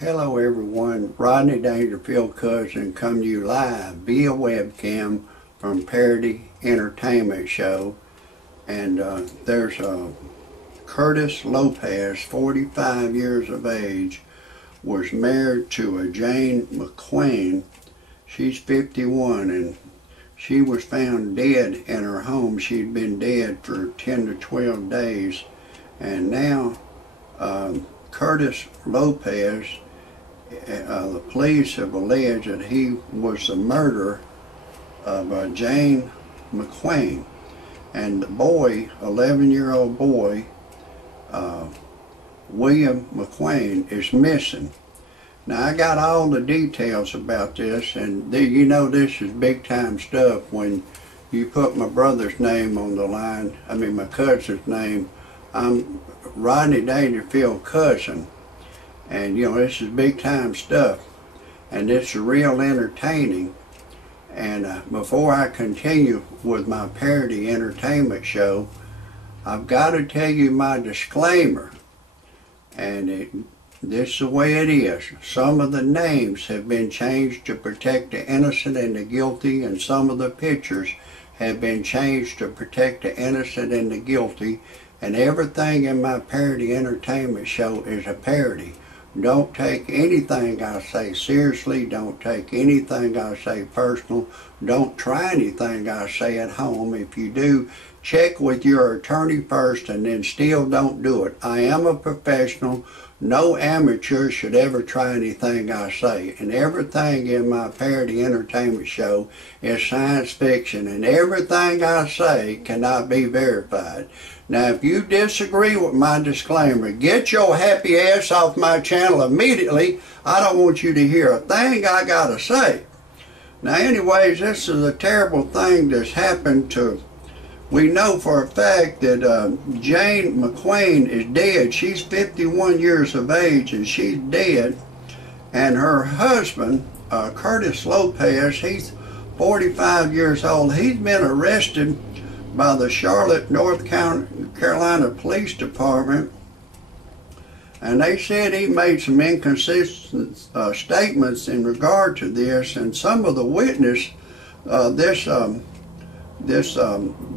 Hello everyone, Rodney Dangerfield cousin come to you live via webcam from Parody Entertainment Show. And there's Curtis Lopez, 45 years of age, was married to a Jane mcquain. She's 51 and she was found dead in her home. She'd been dead for 10 to 12 days. And now Curtis Lopez, the police have alleged that he was the murderer of Jane mcquain. And the boy, 11-year-old boy, William mcquain, is missing. Now I got all the details about this, and you know this is big time stuff when you put my brother's name on the line, my cousin's name. I'm Rodney Dangerfield cousin. And you know, this is big time stuff, and it's real entertaining. And before I continue with my parody entertainment show, I've got to tell you my disclaimer. And this is the way it is. Some of the names have been changed to protect the innocent and the guilty, and some of the pictures have been changed to protect the innocent and the guilty. And everything in my parody entertainment show is a parody. Don't take anything I say seriously. Don't take anything I say personal. Don't try anything I say at home. If you do, check with your attorney first, and then still don't do it. I am a professional. No amateur should ever try anything I say. And everything in my parody entertainment show is science fiction, and everything I say cannot be verified. Now, if you disagree with my disclaimer, get your happy ass off my channel immediately. I don't want you to hear a thing I gotta say. Now, anyways, this is a terrible thing that's happened to. We know for a fact that Jane mcquain is dead. She's 51 years of age and she's dead. And her husband, Curtis Lopez, he's 45 years old. He's been arrested by the Charlotte, North Carolina Police Department, and they said he made some inconsistent statements in regard to this. And some of the witness,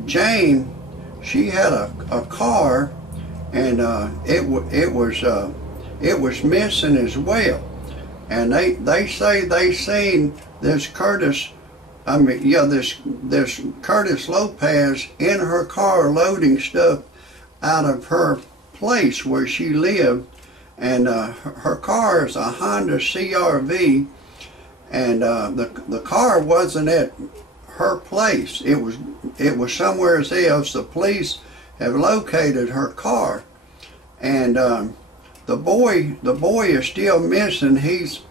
Jane, she had a car, and it was missing as well. And they say they seen this Curtis. This Curtis Lopez in her car loading stuff out of her place where she lived, and her car is a Honda CR-V, and the car wasn't at her place. It was somewhere else. The police have located her car, and the boy is still missing. He's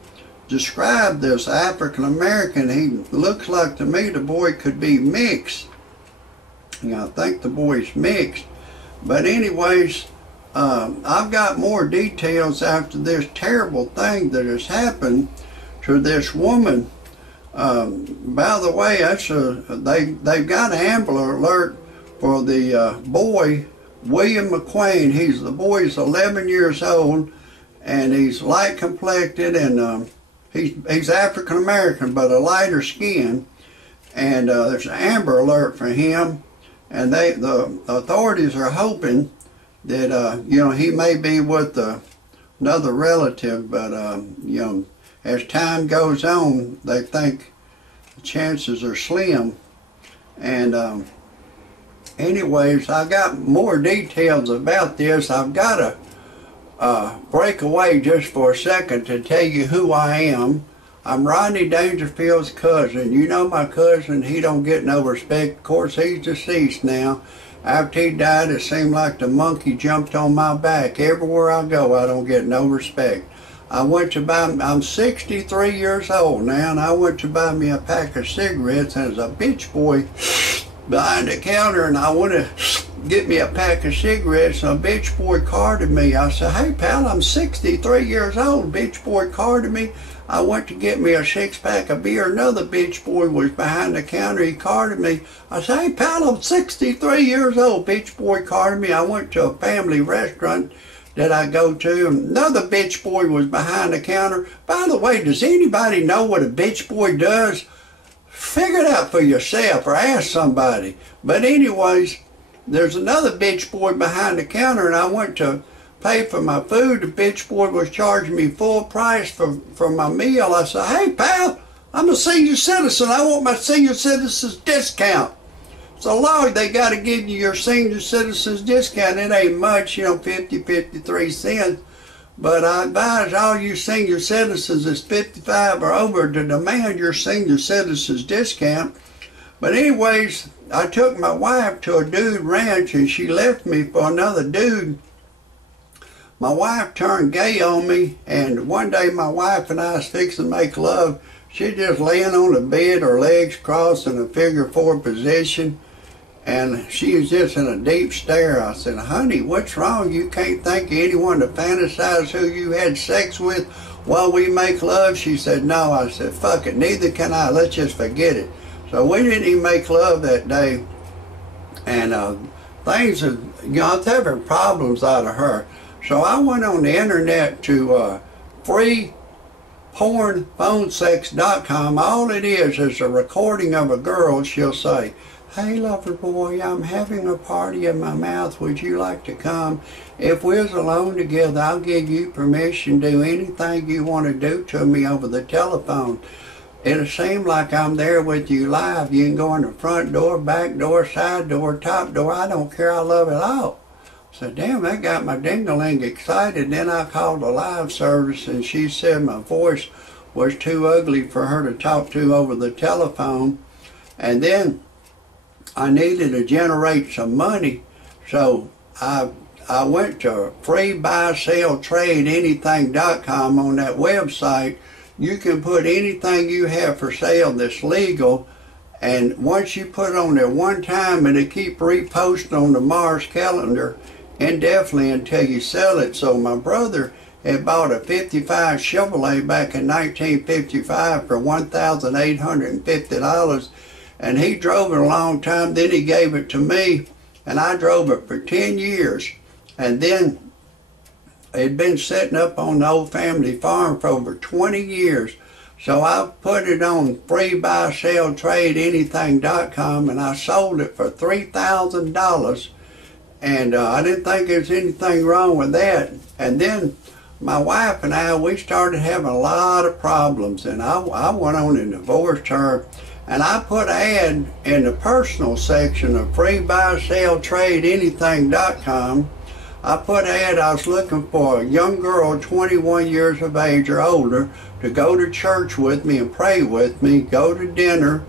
described as African American. He looks like to me the boy could be mixed. I think the boy's mixed. But anyways, I've got more details after this terrible thing that has happened to this woman. By the way, they've got an Amber Alert for the boy, William mcquain. The boy's 11 years old, and he's light complected, and he's African American, but a lighter skin, and there's an Amber Alert for him. And the authorities are hoping that he may be with another relative, but as time goes on, they think the chances are slim. And anyways, I got more details about this. I've got to break away just for a second to tell you who I am. I'm Rodney Dangerfield's cousin. You know my cousin, he don't get no respect. Of course, he's deceased now. After he died, it seemed like the monkey jumped on my back. Everywhere I go, I don't get no respect. I'm 63 years old now, and I went to buy me a pack of cigarettes, and there's a bitch boy behind the counter, and I went to get me a pack of cigarettes, and a bitch boy carded me. I said, "Hey pal, I'm 63 years old." Bitch boy carded me. I went to get me a 6-pack of beer. Another bitch boy was behind the counter. He carded me. I said, "Hey pal, I'm 63 years old." Bitch boy carded me. I went to a family restaurant that I go to. Another bitch boy was behind the counter. By the way, does anybody know what a bitch boy does? Figure it out for yourself or ask somebody. But anyways, there's another bitch boy behind the counter, and I went to pay for my food. The bitch boy was charging me full price for my meal. I said, hey pal, I'm a senior citizen. I want my senior citizen's discount. So Lord, they got to give you your senior citizen's discount. It ain't much, 50, 53 cents. But I advise all you senior citizens that's 55 or over to demand your senior citizen's discount. But anyways, I took my wife to a dude ranch and she left me for another dude. My wife turned gay on me, and one day my wife and I was fixing to make love. She just laying on the bed, her legs crossed in a figure-4 position, and she was just in a deep stare. I said, honey, what's wrong? You can't think of anyone to fantasize who you had sex with while we make love? She said, no. I said, fuck it, neither can I. Let's just forget it. So we didn't even make love that day, and things are, I was having problems out of her. So I went on the internet to freepornphonesex.com. All it is a recording of a girl. She'll say, hey lover boy, I'm having a party in my mouth. Would you like to come? If we're alone together, I'll give you permission to do anything you want to do to me over the telephone. It'll seem like I'm there with you live. You can go in the front door, back door, side door, top door. I don't care. I love it all. So damn, that got my ding-a-ling excited. Then I called a live service, and she said my voice was too ugly for her to talk to over the telephone. And then I needed to generate some money, so I went to freebuyseltradeanything.com. On that website, you can put anything you have for sale that's legal, and once you put it on there one time, it'll keep reposting on the Mars calendar indefinitely until you sell it. So my brother had bought a 55 Chevrolet back in 1955 for $1,850, and he drove it a long time. Then he gave it to me, and I drove it for 10 years. And then it'd been sitting up on the old family farm for over 20 years. So I put it on freebuyseltradeanything.com, and I sold it for $3,000. And I didn't think there was anything wrong with that. And then my wife and I, we started having a lot of problems, and I went on and divorced her. And I put an ad in the personal section of freebuyseltradeanything.com. I put an ad, I was looking for a young girl 21 years of age or older to go to church with me and pray with me, go to dinner,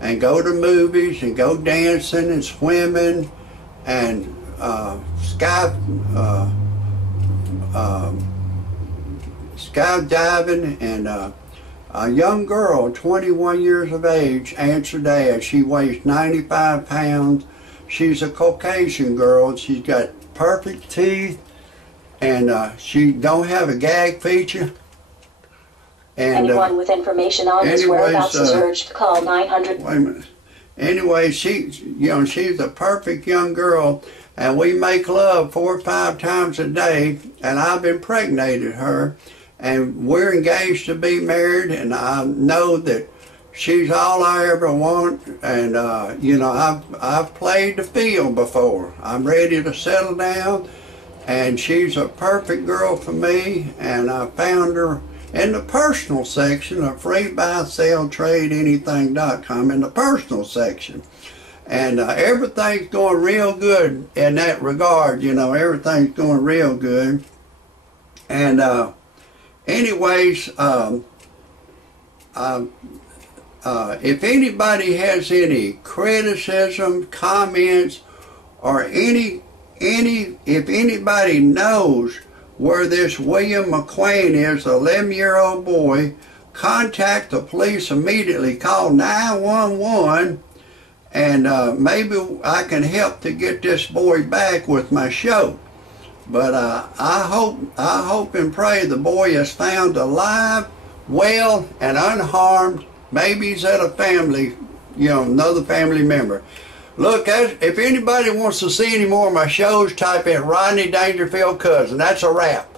and go to movies, and go dancing and swimming, and skydiving. And a young girl, 21 years of age, answered ad. She weighs 95 pounds. She's a Caucasian girl. She's got perfect teeth, and she don't have a gag feature. And anyone with information on his whereabouts is urged to call 900. Wait a minute. Anyway, she's a perfect young girl, and we make love 4 or 5 times a day, and I've impregnated her, and we're engaged to be married, and I know that she's all I ever want. And I've played the field before. I'm ready to settle down, and she's a perfect girl for me, and I found her in the personal section of freebuyseltradeanything.com, in the personal section. And everything's going real good in that regard. Everything's going real good. And anyways, if anybody has any criticism, comments, or if anybody knows where this William McQuain is, the 11-year-old boy, contact the police immediately. Call 911, and maybe I can help to get this boy back with my show. But I hope and pray the boy is found alive, well, and unharmed. Maybe he's at a family, another family member. Look, if anybody wants to see any more of my shows, type in Rodney Dangerfield Cousin. That's a wrap.